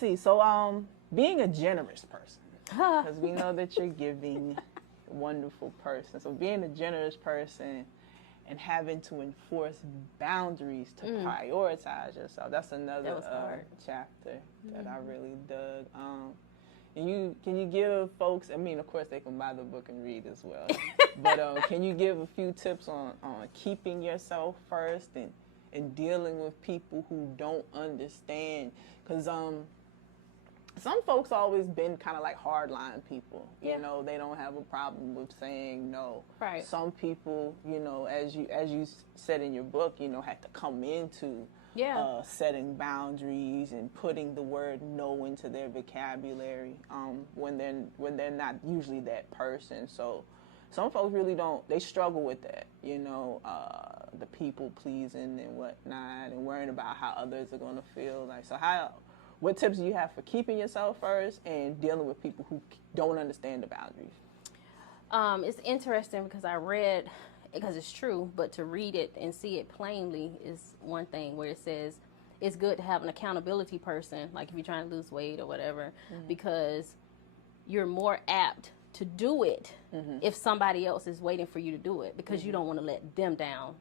see. So, being a generous person, because we know that you're giving, wonderful person. So being a generous person and having to enforce boundaries to prioritize yourself, that's another chapter that I really dug. And can you give folks, I mean, of course they can buy the book and read as well, but can you give a few tips on keeping yourself first and dealing with people who don't understand? Because some folks always been kind of like hardline people. You know, they don't have a problem with saying no. Right. Some people, you know, as you said in your book, you know, had to come into setting boundaries and putting the word no into their vocabulary when they're not usually that person. So some folks really don't. They struggle with that. You know, the people pleasing and whatnot, and worrying about how others are going to feel. Like, so what tips do you have for keeping yourself first and dealing with people who don't understand the boundaries? It's interesting because I read, because it's true, but to read it and see it plainly is one thing, where it says it's good to have an accountability person, like if you're trying to lose weight or whatever, because you're more apt to do it if somebody else is waiting for you to do it, because you don't want to let them down.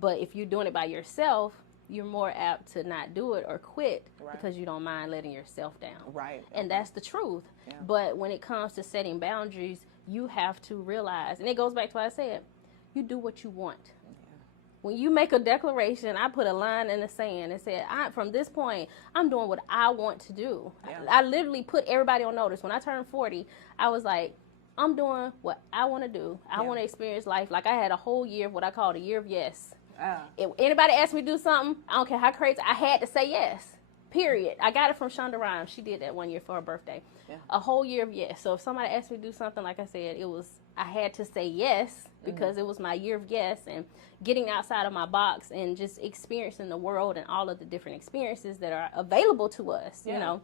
But if you're doing it by yourself, you're more apt to not do it or quit because you don't mind letting yourself down. Right. And that's the truth. Yeah. But when it comes to setting boundaries, you have to realize, and it goes back to what I said, you do what you want. Yeah. When you make a declaration, I put a line in the sand and said, from this point, I'm doing what I want to do. Yeah. I literally put everybody on notice. When I turned 40, I was like, I'm doing what I want to do. I want to experience life. Like, I had a whole year of what I call the year of yes. If anybody asked me to do something, I don't care how crazy, I had to say yes, period. I got it from Shonda Rhimes. She did that one year for her birthday. Yeah. A whole year of yes. So if somebody asked me to do something, like I said, I had to say yes, because it was my year of yes, and getting outside of my box and just experiencing the world and all of the different experiences that are available to us, you know.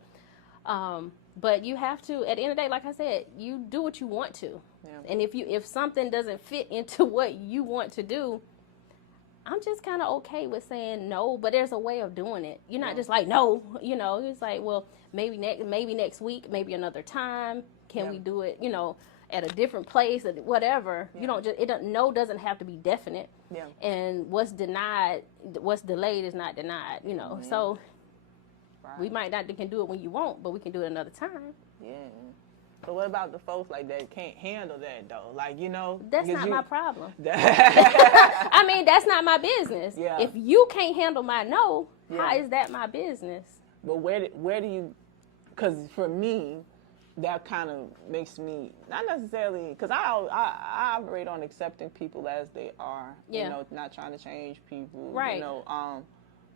But you have to, at the end of the day, like I said, you do what you want to. Yeah. And if something doesn't fit into what you want to do, I'm just kind of okay with saying no, but there's a way of doing it. You're not just like, no, you know, it's like, well, maybe next week, maybe another time. Can we do it, you know, at a different place or whatever? You don't no doesn't have to be definite. Yeah. And what's delayed is not denied, you know. So we might not can do it when you want, but we can do it another time. Yeah. So what about the folks like that can't handle that though? Like, you know, that's not my problem. I mean, that's not my business. Yeah. If you can't handle my no, how is that my business? But where do you? Because for me, that kind of makes me not necessarily, because I operate on accepting people as they are. You know, not trying to change people. Right. You know,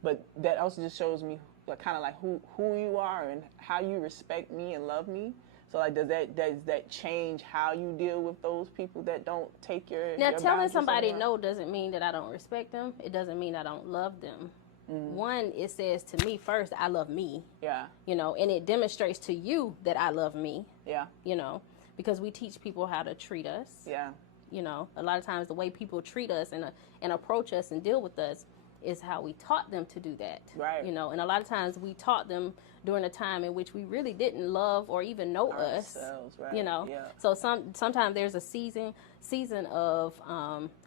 but that also just shows me kind of like who you are and how you respect me and love me. So, like, does that change how you deal with those people that don't take your Now, telling somebody no doesn't mean that I don't respect them. It doesn't mean I don't love them. One, it says to me first, I love me. Yeah. You know, and it demonstrates to you that I love me. Yeah. You know, because we teach people how to treat us. Yeah. You know, a lot of times the way people treat us and approach us and deal with us is how we taught them to do that. Right. You know, and a lot of times we taught them during a time in which we really didn't love or even know us. Right. You know. Yeah. So sometimes there's a season of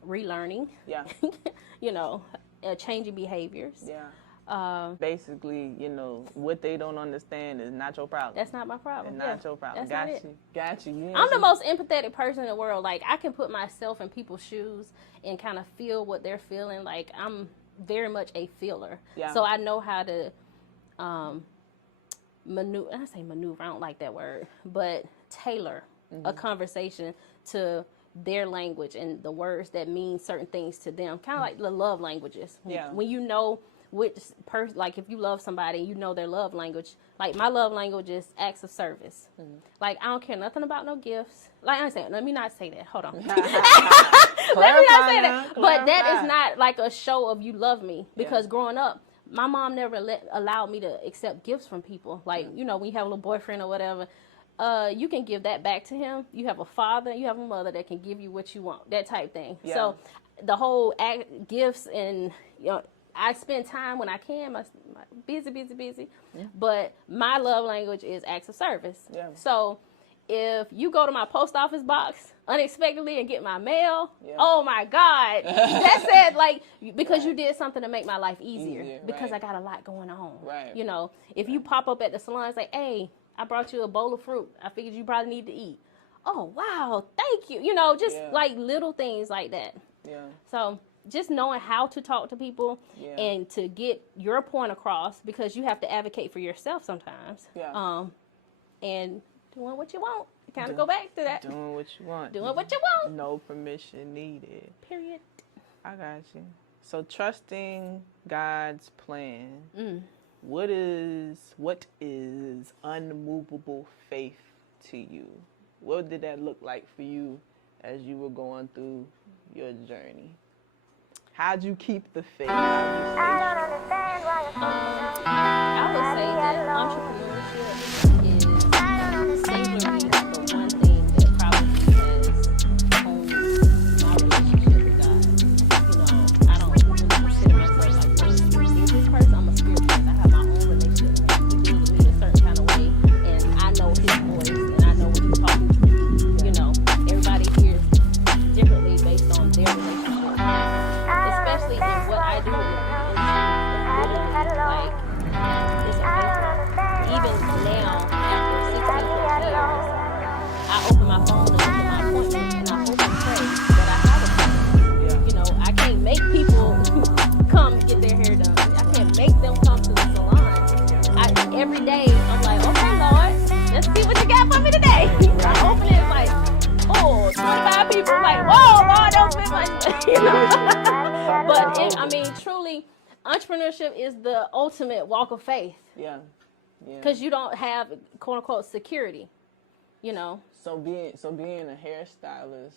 relearning. Yeah. You know, changing behaviors. Yeah. Basically, you know, what they don't understand is not your problem. That's not my problem. It's not your problem. Got you. I'm the most empathetic person in the world. Like, I can put myself in people's shoes and kind of feel what they're feeling. Like, I'm very much a feeler. Yeah. So I know how to maneuver. I say maneuver, I don't like that word, but tailor a conversation to their language and the words that mean certain things to them. Kind of like the love languages. Yeah. When you know which person, like if you love somebody, you know their love language. Like, my love language is acts of service. Like, I don't care nothing about no gifts. Like, I say, let me not say that. Hold on. Let me not say that. But that is not like a show of you love me. Because growing up, my mom never allowed me to accept gifts from people. Like, you know, when you have a little boyfriend or whatever, you can give that back to him. You have a father, you have a mother that can give you what you want, that type thing. Yeah. So the whole gifts and, you know, I spend time when I can. My busy. Yeah. But my love language is acts of service. Yeah. So if you go to my post office box unexpectedly and get my mail, oh my God, that said, like, because you did something to make my life easier because I got a lot going on. Right. You know, if you pop up at the salon and say, hey, I brought you a bowl of fruit. I figured you probably need to eat. Oh, wow, thank you. You know, just like little things like that. Yeah. So just knowing how to talk to people and to get your point across, because you have to advocate for yourself sometimes. Yeah. And doing what you want. Kind of go back to that. Doing what you want. Doing what you want. No permission needed. Period. I got you. So trusting God's plan. What is unmovable faith to you? What did that look like for you as you were going through your journey? How'd you keep the faith? I would say that entrepreneurship is singularly the one thing that probably has honed my relationship with God. You know, I don't consider myself like a business person. I'm a spirit person. I have my own relationship with Him. He deals with me a certain kind of way, and I know His voice, and I know what He's talking to me. You know, everybody hears differently based on their relationship. Especially in what I do in the industry, like, it's amazing. Even now, after 16 plus years, I open my phone and look at my appointments, and I hope and pray that I have appointments. You know, I can't make people come get their hair done. I can't make them come to the salon. Every day, I'm like, okay, Lord, let's see what you got for me today. I open it, like, oh, 25 people. I'm like, whoa, Lord, don't fit much. You know? But truly, entrepreneurship is the ultimate walk of faith. Yeah. Because you don't have, quote unquote, security. You know. So being a hairstylist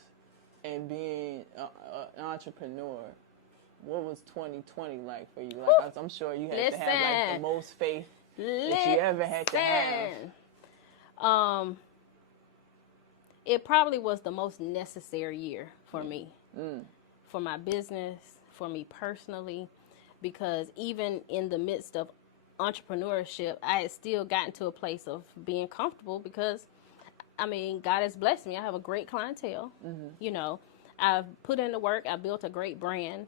and being an entrepreneur, what was 2020 like for you? Like, I'm sure you had to have like the most faith that you ever had to have. It probably was the most necessary year for me, for my business, for me personally, because even in the midst of entrepreneurship, I had still gotten to a place of being comfortable because, God has blessed me. I have a great clientele. You know, I've put in the work. I built a great brand,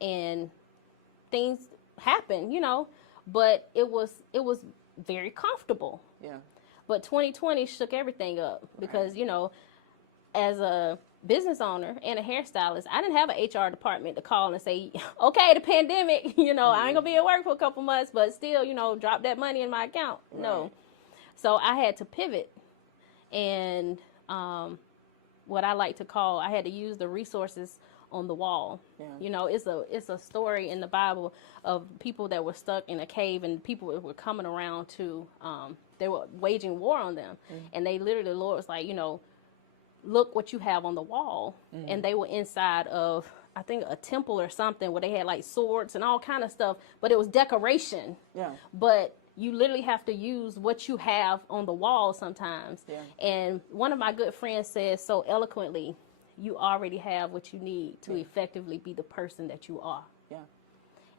and things happen, you know, but it was very comfortable. Yeah. But 2020 shook everything up because, you know, as a business owner and a hairstylist, I didn't have an HR department to call and say, okay, the pandemic, you know, I ain't gonna be at work for a couple months, but still, you know, drop that money in my account. Right. No. So I had to pivot. And what I like to call, I had to use the resources on the wall. Yeah. You know, it's a story in the Bible of people that were stuck in a cave, and people were coming around to, they were waging war on them. And they literally, the Lord was like, you know, look what you have on the wall. And they were inside of, I think, a temple or something where they had like swords and all kind of stuff, but it was decoration. Yeah. But you literally have to use what you have on the wall sometimes. Yeah. And one of my good friends says so eloquently, you already have what you need to effectively be the person that you are. Yeah.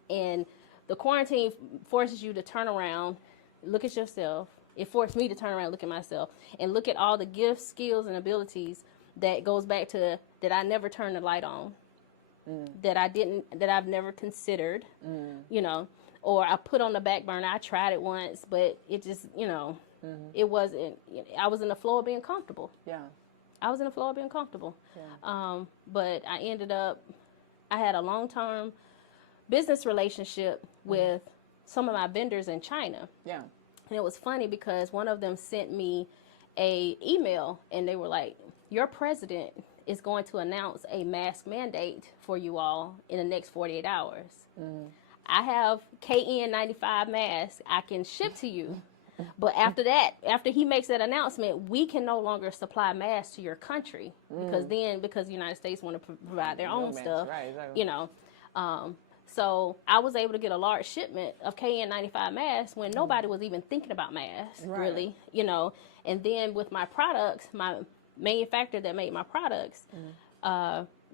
And the quarantine forces you to turn around, look at yourself. It forced me to turn around, look at myself, and look at all the gifts, skills, and abilities that goes back to that I never turned the light on, that I've never considered, you know, or I put on the back burner. I tried it once, but it just, you know, it wasn't. I was in the flow of being comfortable. Yeah. I was in the flow of being comfortable. Yeah. But I ended up, I had a long-term business relationship with some of my vendors in China. Yeah. And it was funny because one of them sent me a email and they were like, your president is going to announce a mask mandate for you all in the next 48 hours. I have KN95 masks I can ship to you. But after that, after he makes that announcement, we can no longer supply masks to your country because the United States want to provide their own stuff, right, exactly. You know. So I was able to get a large shipment of KN95 masks when nobody was even thinking about masks, really, you know. And then with my products, my manufacturer that made my products,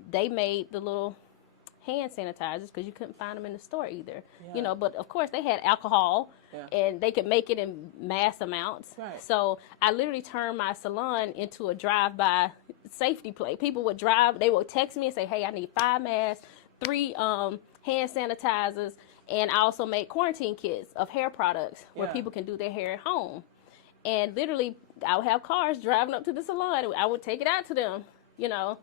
they made the little hand sanitizers because you couldn't find them in the store either. Yeah. You know, but of course they had alcohol, and they could make it in mass amounts. Right. So I literally turned my salon into a drive-by safety play. People would drive, they would text me and say, hey, I need 5 masks, 3 hand sanitizers, and I also make quarantine kits of hair products where people can do their hair at home. And literally, I would have cars driving up to the salon. I would take it out to them, you know.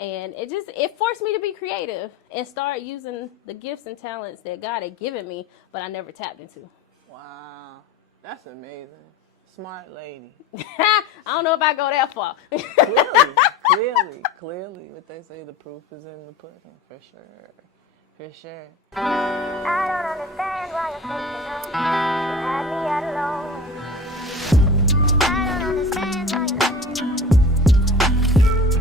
And it forced me to be creative and start using the gifts and talents that God had given me, but I never tapped into. Wow. That's amazing. Smart lady. I don't know if I go that far. Clearly. What they say, the proof is in the pudding. For sure. I don't understand why you're taking